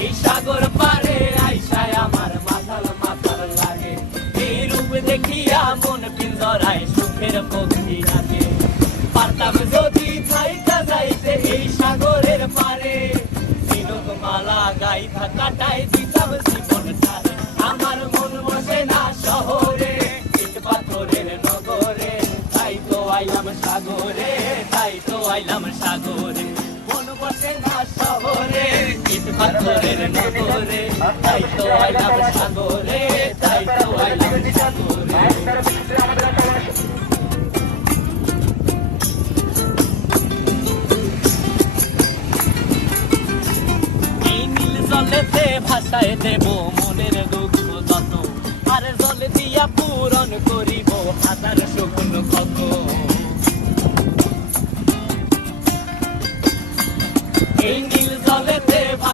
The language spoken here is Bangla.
এই সাগর পারে আইসায় আমার মাথার মাথার লাগে, এই রূপ দেখিয়া মন পিঞ্জরায় সুখের পক্ষী ডাকে। পারতাম যদি থাইকা যাইতে এই সাগরের পারে, তিলক মালা গাইথা কাটাই দিতাম জীবনটারে। আমার মন বসে না শহরে, ইট পাথরের নগরে, তাই তো আইলাম সাগরে, তাই তো আইলাম সাগরে। মন বসে না শহরে, ইট পাথরের নগরে, তাই তো আইলাম সাগরে, তাই তো আইলাম সাগরে। জলেতে ভাষায় দেব মনের দুঃখ যত, আর জলে দিয়া পূরণ করিব হাজার শুকন ক্ষত। এই নীল জলেতে